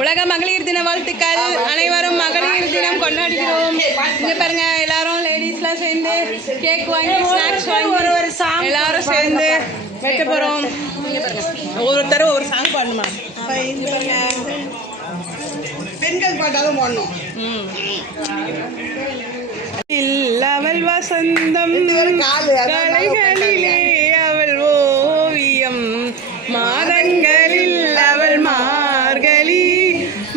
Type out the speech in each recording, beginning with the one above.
உலக மகளிர் தின வாழ்த்துக்கள். அனைவரும் மகளிர் தினம் கொண்டாடுகிறோம். இங்க பாருங்க, எல்லாரும் லேடிஸ்லாம் சேர்ந்து கேக் வாங்கி ஸ்நாக்ஸ் வாங்கி எல்லாரும் சேர்ந்து வெட்ட போறோம். இங்க பாருங்க, ஒவ்வொருத்தரும் ஒரு சாங் பாடணுமா? பெண்கள் பாட்டாலும் பாடணும். அவள் வசந்தம் கலைகளிலே அவள் ஓவியம், மாதங்களில் அவள் மார்கழி,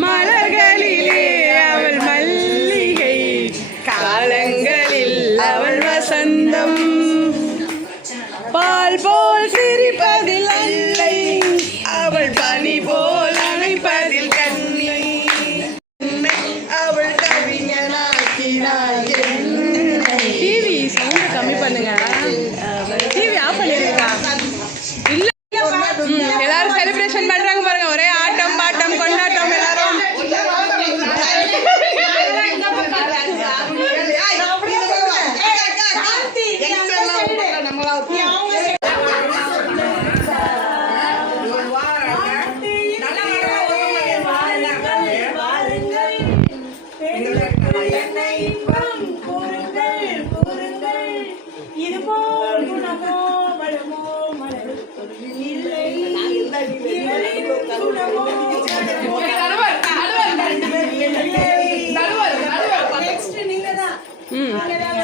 மலர்களிலே அவள் மல்லிகை, காலங்களில் அவள் வசந்தம். பால் போல் சிரிப்பதில் அல்லை, அவள் பனி போல் அணைப்பதில் கண்ணை, அவள் கவிஞனாக்கினாள். டிவி சவுண்ட் கம்மி பண்ணுங்க, டிவி ஆஃப் பண்ணிருக்கா? இல்ல, எல்லாரும் செலிப்ரேஷன் பண்றாங்க பாருங்க, ஒரே ஆட்டம் பாட்டம் கொண்டாட்டம் எல்லாரும்.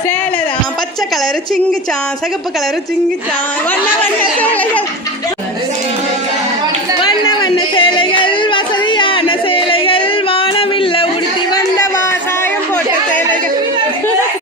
சேலைதான் பச்சை கலரு சிங்கிச்சான், சிகப்பு கலரு சிங்கிச்சான், வண்ண வண்ண சேலைகள்.